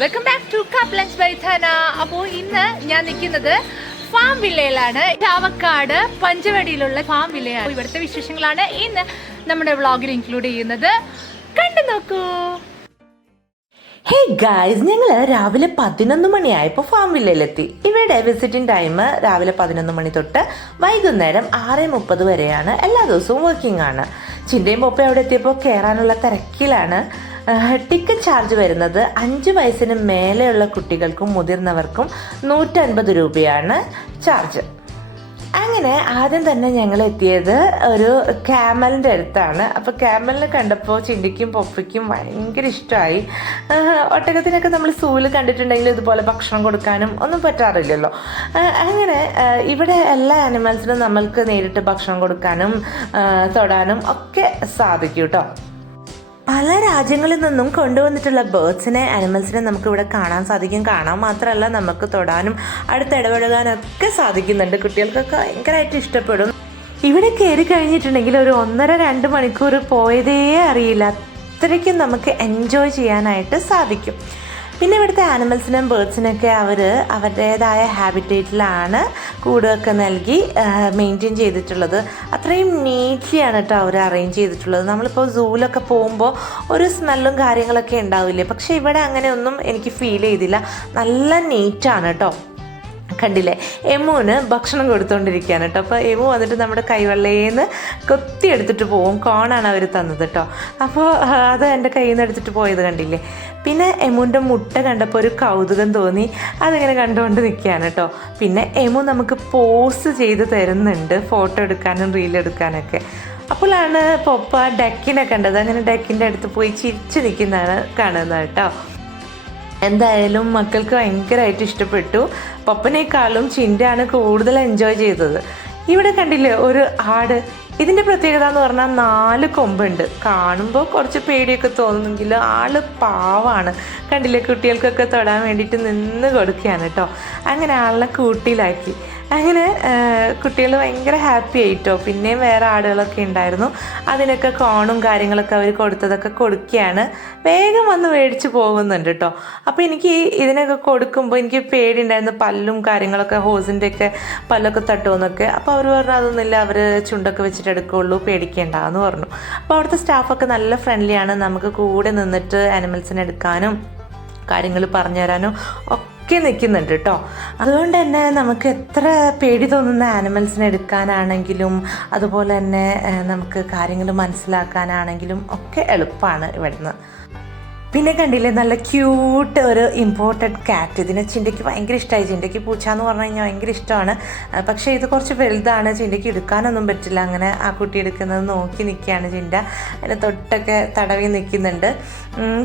Welcome back to cup lunch by Dhana. അപ്പോൾ ഇന്ന് ഞാൻ നിൽക്കുന്നത് ഫാം വില്ലയിലാണ്. ചാവക്കാട് പഞ്ചവടിയിലുള്ള ഫാം വില്ലയാണ്. ഇവിടുത്തെ വിശേഷങ്ങളാണ് ഇന്ന് നമ്മുടെ വ്ളോഗിൽ ഇൻക്ലൂഡ് ചെയ്യുന്നത്. കണ്ടു നോക്കൂ. ഹേ ഗായ്സ്, ഞങ്ങൾ രാവിലെ 11 മണിയായപ്പോൾ ഫാം വില്ലയിലെത്തി. ഇവിടെ വിസിറ്റിംഗ് ടൈം രാവിലെ 11 മണി തൊട്ട് വൈകുന്നേരം 6:30 വരെയാണ്. എല്ലാ ദിവസവും വർക്കിംഗ് ആണ്. ചിന്തയും പൊപ്പയും അവിടെ എത്തിയപ്പോൾ കയറാനുള്ള തിരക്കിലാണ്. ടിക്കറ്റ് ചാർജ് വരുന്നത് 5 വയസ്സിന് മേലെയുള്ള കുട്ടികൾക്കും മുതിർന്നവർക്കും 150 രൂപയാണ് ചാർജ്. അങ്ങനെ ആദ്യം തന്നെ ഞങ്ങൾ എത്തിയത് ഒരു ക്യാമലിൻ്റെ അടുത്താണ്. അപ്പോൾ ക്യാമലിനെ കണ്ടപ്പോൾ ചിണ്ടിക്കും പൊപ്പയ്ക്കും ഭയങ്കര ഇഷ്ടമായി. ഒട്ടകത്തിനൊക്കെ നമ്മൾ സൂവിൽ കണ്ടിട്ടുണ്ടെങ്കിൽ ഇതുപോലെ ഭക്ഷണം കൊടുക്കാനും ഒന്നും പറ്റാറില്ലല്ലോ. അങ്ങനെ ഇവിടെ എല്ലാ ആനിമൽസിനും നമ്മൾക്ക് നേരിട്ട് ഭക്ഷണം കൊടുക്കാനും തൊടാനും ഒക്കെ സാധിക്കും കേട്ടോ. പല രാജ്യങ്ങളിൽ നിന്നും കൊണ്ടുവന്നിട്ടുള്ള ബേർഡ്സിനെ ആനിമൽസിനെ നമുക്കിവിടെ കാണാൻ സാധിക്കും. കാണാൻ മാത്രമല്ല, നമുക്ക് തൊടാനും അടുത്ത് ഇടപെടാനൊക്കെ സാധിക്കുന്നുണ്ട്. കുട്ടികൾക്കൊക്കെ ഭയങ്കരമായിട്ട് ഇഷ്ടപ്പെടും. ഇവിടെ കയറി കഴിഞ്ഞിട്ടുണ്ടെങ്കിൽ ഒരു 1.5-2 മണിക്കൂർ പോയതേ അറിയില്ല. അത്രയ്ക്കും നമുക്ക് എൻജോയ് ചെയ്യാനായിട്ട് സാധിക്കും. പിന്നെ ഇവിടുത്തെ ആനിമൽസിനും ബേർഡ്സിനൊക്കെ അവർ അവരുടേതായ ഹാബിറ്റേറ്റിലാണ് കൂടൊക്കെ നൽകി മെയിൻറ്റെയിൻ ചെയ്തിട്ടുള്ളത്. അത്രയും നീറ്റ്ലിയാണ് കേട്ടോ അവർ അറേഞ്ച് ചെയ്തിട്ടുള്ളത്. നമ്മളിപ്പോൾ സൂവിലൊക്കെ പോകുമ്പോൾ ഒരു സ്മെല്ലും കാര്യങ്ങളൊക്കെ ഉണ്ടാവില്ലേ, പക്ഷേ ഇവിടെ അങ്ങനെയൊന്നും എനിക്ക് ഫീൽ ചെയ്തില്ല. നല്ല നീറ്റാണ് കേട്ടോ. കണ്ടില്ലേ, എമുവിന് ഭക്ഷണം കൊടുത്തുകൊണ്ടിരിക്കുകയാണ് കേട്ടോ. അപ്പോൾ എമു വന്നിട്ട് നമ്മുടെ കൈവെള്ളയേന്ന് കൊത്തി എടുത്തിട്ട് പോവും. കോണാണ് അവർ തന്നത് കേട്ടോ. അപ്പോൾ അത് എൻ്റെ കയ്യിൽ നിന്ന് എടുത്തിട്ട് പോയത് കണ്ടില്ലേ. പിന്നെ എമുവിൻ്റെ മുട്ട കണ്ടപ്പോൾ ഒരു കൗതുകം തോന്നി. അതിങ്ങനെ കണ്ടുകൊണ്ട് നിൽക്കുകയാണ് കേട്ടോ. പിന്നെ എമു നമുക്ക് പോസ് ചെയ്ത് തരുന്നുണ്ട്, ഫോട്ടോ എടുക്കാനും റീലെടുക്കാനൊക്കെ. അപ്പോഴാണ് പൊപ്പ ഡക്കിനെ കണ്ടത്. അങ്ങനെ ഡക്കിൻ്റെ അടുത്ത് പോയി ചിരിച്ച് നിൽക്കുന്നതാണ് കാണുന്നത് കേട്ടോ. എന്തായാലും മക്കൾക്ക് ഭയങ്കരമായിട്ട് ഇഷ്ടപ്പെട്ടു. പപ്പനേക്കാളും ചിൻ്റെയാണ് കൂടുതൽ എൻജോയ് ചെയ്തത്. ഇവിടെ കണ്ടില്ലേ ഒരു ആട്. ഇതിൻ്റെ പ്രത്യേകത എന്ന് പറഞ്ഞാൽ 4 കൊമ്പുണ്ട്. കാണുമ്പോൾ കുറച്ച് പേടിയൊക്കെ തോന്നുമെങ്കിലും ആള് പാവാണ്. കണ്ടില്ലേ, കുട്ടികൾക്കൊക്കെ തൊടാൻ വേണ്ടിയിട്ട് നിന്ന് കൊടുക്കുകയാണ് കേട്ടോ. അങ്ങനെ ആളിനെ കൂട്ടിയിലാക്കി. അങ്ങനെ കുട്ടികൾ ഭയങ്കര ഹാപ്പി ആയിട്ടോ. പിന്നെയും വേറെ ആടുകളൊക്കെ ഉണ്ടായിരുന്നു. അതിനൊക്കെ കോണും കാര്യങ്ങളൊക്കെ അവർ കൊടുത്തതൊക്കെ കൊടുക്കുകയാണ്. വേഗം വന്ന് മേടിച്ച് പോകുന്നുണ്ട് കേട്ടോ. അപ്പോൾ എനിക്ക് ഇതിനൊക്കെ കൊടുക്കുമ്പോൾ എനിക്ക് പേടിയുണ്ടായിരുന്നു, പല്ലും കാര്യങ്ങളൊക്കെ ഹോസിൻ്റെയൊക്കെ പല്ലൊക്കെ തട്ടുമെന്നൊക്കെ. അപ്പോൾ അവർ പറഞ്ഞു അതൊന്നുമില്ല, അവർ ചുണ്ടൊക്കെ വെച്ചിട്ട് എടുക്കുകയുള്ളൂ, പേടിക്കേണ്ടെന്ന് പറഞ്ഞു. അപ്പോൾ അവിടുത്തെ സ്റ്റാഫൊക്കെ നല്ല ഫ്രണ്ട്ലിയാണ്. നമുക്ക് കൂടെ നിന്നിട്ട് ആനിമൽസിനെ എടുക്കാനും കാര്യങ്ങൾ പറഞ്ഞു തരാനും ഒക്കെ നിൽക്കുന്നുണ്ട് കേട്ടോ. അതുകൊണ്ട് തന്നെ നമുക്ക് എത്ര പേടി തോന്നുന്ന ആനിമൽസിനെ എടുക്കാനാണെങ്കിലും അതുപോലെ തന്നെ നമുക്ക് കാര്യങ്ങൾ മനസ്സിലാക്കാനാണെങ്കിലും ഒക്കെ എളുപ്പമാണ് ഇവിടുന്ന്. പിന്നെ കണ്ടില്ലേ, നല്ല ക്യൂട്ട് ഒരു ഇമ്പോർട്ടഡ് കാറ്റ്. ഇതിനെ ചിന്തയ്ക്ക് ഭയങ്കര ഇഷ്ടമായി. ചിന്തയ്ക്ക് പൂച്ച എന്ന് പറഞ്ഞു കഴിഞ്ഞാൽ ഭയങ്കര ഇഷ്ടമാണ്. പക്ഷേ ഇത് കുറച്ച് വലുതാണ്, ചിന്തയ്ക്ക് എടുക്കാനൊന്നും പറ്റില്ല. അങ്ങനെ ആ കുട്ടി എടുക്കുന്നത് നോക്കി നിൽക്കുകയാണ് ചിന്ത. അതിന് തൊട്ടൊക്കെ തടവി നിൽക്കുന്നുണ്ട്.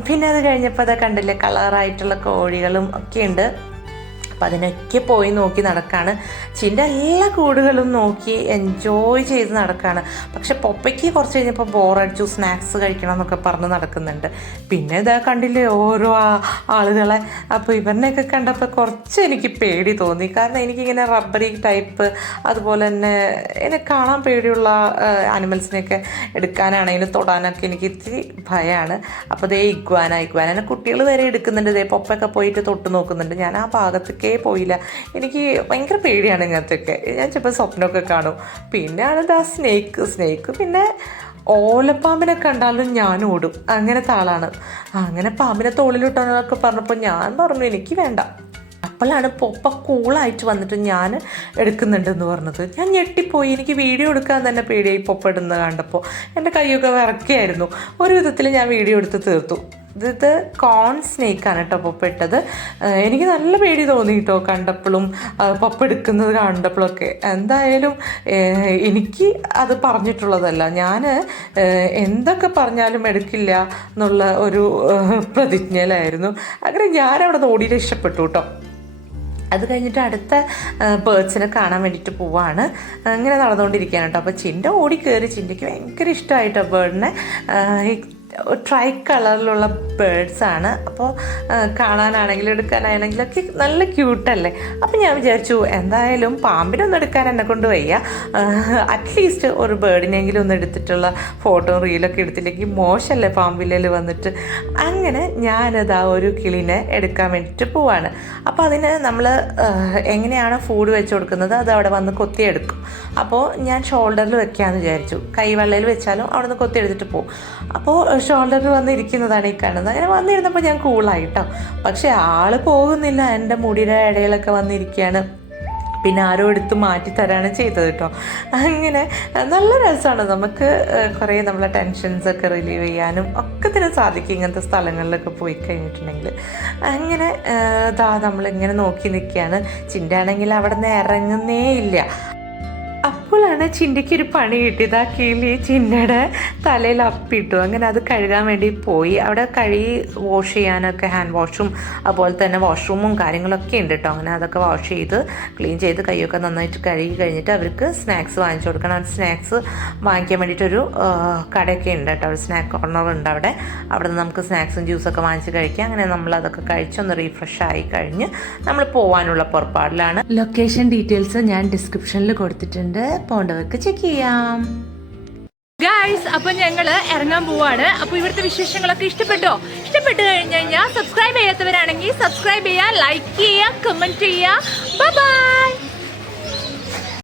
പിന്നെ അത് കഴിഞ്ഞപ്പോൾ അത് കണ്ടില്ലേ, കളറായിട്ടുള്ള കോഴികളും ഒക്കെ ഉണ്ട്. അപ്പം അതിനൊക്കെ പോയി നോക്കി നടക്കുകയാണ്. ചിൻ്റെ എല്ലാ കൂടുകളും നോക്കി എൻജോയ് ചെയ്ത് നടക്കുകയാണ്. പക്ഷെ പൊപ്പയ്ക്ക് കുറച്ച് കഴിഞ്ഞപ്പോൾ ബോറടിച്ചു, സ്നാക്സ് കഴിക്കണം എന്നൊക്കെ പറഞ്ഞ് നടക്കുന്നുണ്ട്. പിന്നെ ഇതാ കണ്ടില്ലേ ഓരോ ആളുകളെ. അപ്പോൾ ഇവരിനെയൊക്കെ കണ്ടപ്പോൾ കുറച്ച് എനിക്ക് പേടി തോന്നി. കാരണം എനിക്കിങ്ങനെ റബ്ബറി ടൈപ്പ് അതുപോലെ തന്നെ എന്നെ കാണാൻ പേടിയുള്ള ആനിമൽസിനെയൊക്കെ എടുക്കാനാണെങ്കിലും തൊടാനൊക്കെ എനിക്ക് ഇത്തിരി ഭയമാണ്. അപ്പോൾ ദേ ഇഗ്വാന കുട്ടികൾ വരെ എടുക്കുന്നുണ്ട്. ദേ പൊപ്പൊക്കെ പോയിട്ട് തൊട്ട് നോക്കുന്നുണ്ട്. ഞാൻ ആ ഭാഗത്തേക്ക് പോയില്ല. എനിക്ക് ഭയങ്കര പേടിയാണ് ഇങ്ങനത്തെയൊക്കെ. ഞാൻ ചിലപ്പോൾ സ്വപ്നമൊക്കെ കാണും. പിന്നെ ആണിതാ സ്നേക്ക്. പിന്നെ ഓലപ്പാമ്പിനെ കണ്ടാലും ഞാൻ ഓടും, അങ്ങനത്തെ ആളാണ്. അങ്ങനെ പാമ്പിനെ തോളിലിട്ടാന്നൊക്കെ പറഞ്ഞപ്പോൾ ഞാൻ പറഞ്ഞു എനിക്ക് വേണ്ട. അപ്പോഴാണ് പൊപ്പ കൂളായിട്ട് വന്നിട്ട് ഞാൻ എടുക്കുന്നുണ്ടെന്ന് പറഞ്ഞത്. ഞാൻ ഞെട്ടിപ്പോയി. എനിക്ക് വീഡിയോ എടുക്കാൻ തന്നെ പേടിയായി പൊപ്പ ഇടുന്നത് കണ്ടപ്പോൾ. എൻ്റെ കൈയൊക്കെ വിറക്കുകയായിരുന്നു. ഒരു വിധത്തിൽ ഞാൻ വീഡിയോ എടുത്ത് തീർത്തു. ഇത് കോൺ സ്നേക്കാണ് കേട്ടോ പൊപ്പ ഇട്ടത്. എനിക്ക് നല്ല പേടി തോന്നി കേട്ടോ കണ്ടപ്പോഴും പൊപ്പ എടുക്കുന്നത് കണ്ടപ്പോഴൊക്കെ. എന്തായാലും എനിക്ക് അത് പറഞ്ഞിട്ടുള്ളതല്ല. ഞാൻ എന്തൊക്കെ പറഞ്ഞാലും എടുക്കില്ല എന്നുള്ള ഒരു പ്രതിജ്ഞയിലായിരുന്നു. അങ്ങനെ ഞാനവിടെ നിന്ന് ഓടി രക്ഷപ്പെട്ടു കേട്ടോ. അത് കഴിഞ്ഞിട്ട് അടുത്ത ബേർഡ്സിനെ കാണാൻ വേണ്ടിയിട്ട് പോവാണ്. അങ്ങനെ നടന്നുകൊണ്ടിരിക്കുകയാണ് കേട്ടോ. അപ്പോൾ ചിൻ്റെ ഓടി കയറി. ചിന്തയ്ക്ക് ഭയങ്കര ഇഷ്ടമായിട്ടോ ബേർഡിനെ. ട്രൈ കളറിലുള്ള ബേഡ്സാണ്. അപ്പോൾ കാണാനാണെങ്കിലും എടുക്കാനാണെങ്കിലൊക്കെ നല്ല ക്യൂട്ടല്ലേ. അപ്പോൾ ഞാൻ വിചാരിച്ചു എന്തായാലും പാമ്പിനൊന്നും എടുക്കാൻ എന്നെ കൊണ്ട് വയ്യ, അറ്റ്ലീസ്റ്റ് ഒരു ബേർഡിനെങ്കിലും ഒന്ന് എടുത്തിട്ടുള്ള ഫോട്ടോ റീലൊക്കെ എടുത്തില്ലെങ്കിൽ മോശമല്ലേ പാമ്പില്ലേൽ വന്നിട്ട്. അങ്ങനെ ഞാനത് ആ ഒരു കിളിനെ എടുക്കാൻ വേണ്ടിയിട്ട് പോവാണ്. അപ്പോൾ അതിന് നമ്മൾ എങ്ങനെയാണ് ഫുഡ് വെച്ച് കൊടുക്കുന്നത് അത് അവിടെ വന്ന് കൊത്തിയെടുക്കും. അപ്പോൾ ഞാൻ ഷോൾഡറിൽ വെക്കാമെന്ന് വിചാരിച്ചു. കൈവെള്ളയിൽ വെച്ചാലും അവിടെ നിന്ന് കൊത്തിയെടുത്തിട്ട് പോകും. അപ്പോൾ ഷോൾഡറിൽ വന്നിരിക്കുന്നതാണ് ഈ കാണുന്നത്. അങ്ങനെ വന്നിരുന്നപ്പോൾ ഞാൻ കൂളായിട്ടോ. പക്ഷേ ആൾ പോകുന്നില്ല, എൻ്റെ മുടിയുടെ ഇടയിലൊക്കെ വന്നിരിക്കുകയാണ്. പിന്നെ ആരോ എടുത്ത് മാറ്റി തരാണ് ചെയ്തത് കേട്ടോ. അങ്ങനെ നല്ല രസമാണ്. നമുക്ക് കുറേ നമ്മളെ ടെൻഷൻസൊക്കെ റിലീവ് ചെയ്യാനും ഒക്കെ തന്നെ സാധിക്കും ഇങ്ങനത്തെ സ്ഥലങ്ങളിലൊക്കെ പോയി കഴിഞ്ഞിട്ടുണ്ടെങ്കിൽ. അങ്ങനെ നമ്മളിങ്ങനെ നോക്കി നിൽക്കുകയാണ്. ചിണ്ടാണെങ്കിൽ അവിടെ നിന്ന് ഇറങ്ങുന്നേ ഇല്ല. അപ്പോഴാണ് ചിണ്ടയ്ക്കൊരു പണി കിട്ടിയത്. ആ കിളി ചിന്നയുടെ തലയിൽ അപ്പിട്ടു. അങ്ങനെ അത് കഴുകാൻ വേണ്ടി പോയി. അവിടെ കഴുകി വാഷ് ചെയ്യാനൊക്കെ ഹാൻഡ് വാഷും അതുപോലെ തന്നെ വാഷ്റൂമും കാര്യങ്ങളൊക്കെ ഉണ്ട് കേട്ടോ. അങ്ങനെ അതൊക്കെ വാഷ് ചെയ്ത് ക്ലീൻ ചെയ്ത് കൈയൊക്കെ നന്നായിട്ട് കഴുകി കഴിഞ്ഞിട്ട് അവർക്ക് സ്നാക്സ് വാങ്ങിച്ചു കൊടുക്കണം. അവർ സ്നാക്സ് വാങ്ങിക്കാൻ വേണ്ടിയിട്ടൊരു കടയൊക്കെ ഉണ്ട് കേട്ടോ. ഒരു സ്നാക്ക് കോർണർ ഉണ്ട് അവിടെ. അവിടെ നിന്ന് നമുക്ക് സ്നാക്സും ജ്യൂസൊക്കെ വാങ്ങിച്ച് കഴിക്കാം. അങ്ങനെ നമ്മളതൊക്കെ കഴിച്ചൊന്ന് റീഫ്രഷ് ആയി കഴിഞ്ഞ് നമ്മൾ പോകാനുള്ള പുറപ്പാടിലാണ്. ലൊക്കേഷൻ ഡീറ്റെയിൽസ് ഞാൻ ഡിസ്ക്രിപ്ഷനിൽ കൊടുത്തിട്ടുണ്ട്, പോണ്ടവർക്ക് ചെക്ക് ചെയ്യാം. ഗൈസ്, അപ്പൊ ഞങ്ങള് ഇറങ്ങാൻ പോവാണ്. അപ്പൊ ഇവിടുത്തെ വിശേഷങ്ങളൊക്കെ ഇഷ്ടപ്പെട്ടു കഴിഞ്ഞാൽ സബ്സ്ക്രൈബ് ചെയ്യാത്തവരാണെങ്കിൽ സബ്സ്ക്രൈബ് ചെയ്യുക, ലൈക്ക് ചെയ്യുക, കമന്റ് ചെയ്യുക. Bye bye.